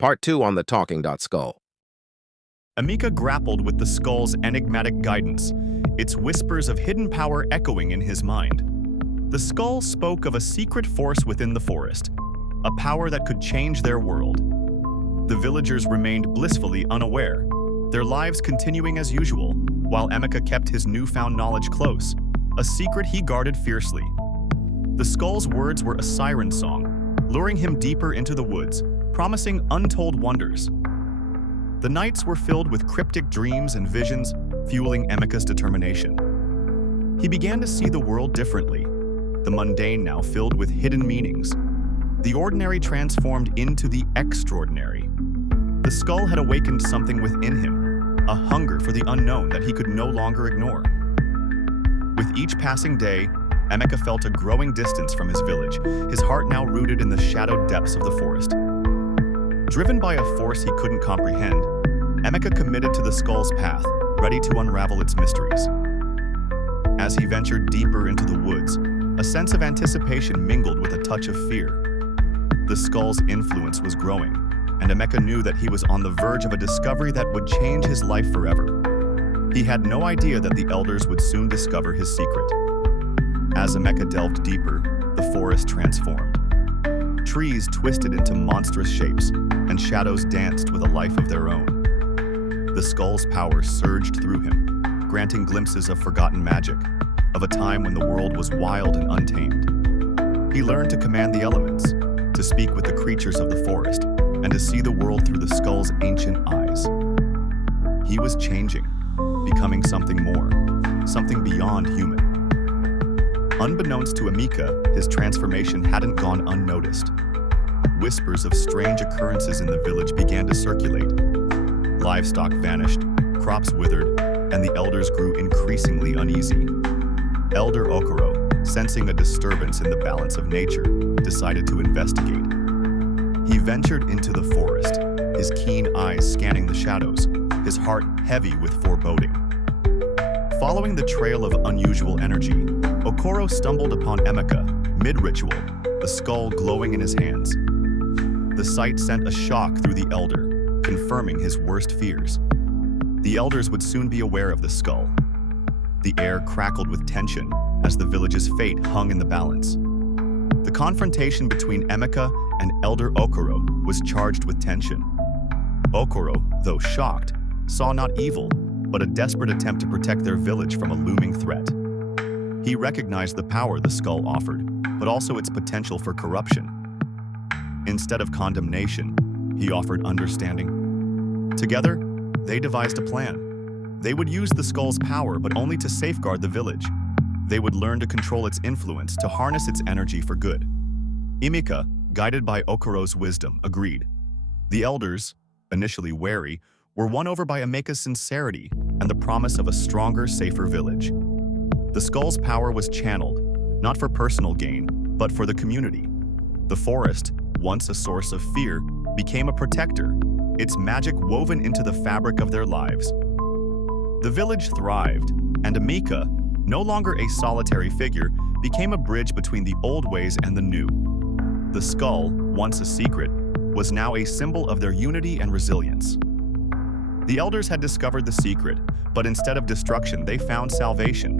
Part 2 on the Talking.Skull. Emeka grappled with the skull's enigmatic guidance, its whispers of hidden power echoing in his mind. The skull spoke of a secret force within the forest, a power that could change their world. The villagers remained blissfully unaware, their lives continuing as usual, while Emeka kept his newfound knowledge close, a secret he guarded fiercely. The skull's words were a siren song, luring him deeper into the woods, promising untold wonders. The nights were filled with cryptic dreams and visions, fueling Emeka's determination. He began to see the world differently, the mundane now filled with hidden meanings, the ordinary transformed into the extraordinary. The skull had awakened something within him, a hunger for the unknown that he could no longer ignore. With each passing day, Emeka felt a growing distance from his village, his heart now rooted in the shadowed depths of the forest. Driven by a force he couldn't comprehend, Emeka committed to the skull's path, ready to unravel its mysteries. As he ventured deeper into the woods, a sense of anticipation mingled with a touch of fear. The skull's influence was growing, and Emeka knew that he was on the verge of a discovery that would change his life forever. He had no idea that the elders would soon discover his secret. As Emeka delved deeper, the forest transformed. Trees twisted into monstrous shapes, and shadows danced with a life of their own. The skull's power surged through him, granting glimpses of forgotten magic, of a time when the world was wild and untamed. He learned to command the elements, to speak with the creatures of the forest, and to see the world through the skull's ancient eyes. He was changing, becoming something more, something beyond human. Unbeknownst to Emeka, his transformation hadn't gone unnoticed. Whispers of strange occurrences in the village began to circulate. Livestock vanished, crops withered, and the elders grew increasingly uneasy. Elder Okoro, sensing a disturbance in the balance of nature, decided to investigate. He ventured into the forest, his keen eyes scanning the shadows, his heart heavy with foreboding. Following the trail of unusual energy, Okoro stumbled upon Emeka, mid-ritual, the skull glowing in his hands. The sight sent a shock through the elder, confirming his worst fears. The elders would soon be aware of the skull. The air crackled with tension as the village's fate hung in the balance. The confrontation between Emeka and Elder Okoro was charged with tension. Okoro, though shocked, saw not evil, but a desperate attempt to protect their village from a looming threat. He recognized the power the skull offered, but also its potential for corruption. Instead of condemnation, he offered understanding. Together, they devised a plan. They would use the skull's power, but only to safeguard the village. They would learn to control its influence, to harness its energy for good. Emeka, guided by Okoro's wisdom, agreed. The elders, initially wary, were won over by Emeka's sincerity and the promise of a stronger, safer village. The skull's power was channeled, not for personal gain, but for the community. The forest, once a source of fear, became a protector, its magic woven into the fabric of their lives. The village thrived, and Emeka, no longer a solitary figure, became a bridge between the old ways and the new. The skull, once a secret, was now a symbol of their unity and resilience. The elders had discovered the secret, but instead of destruction, they found salvation.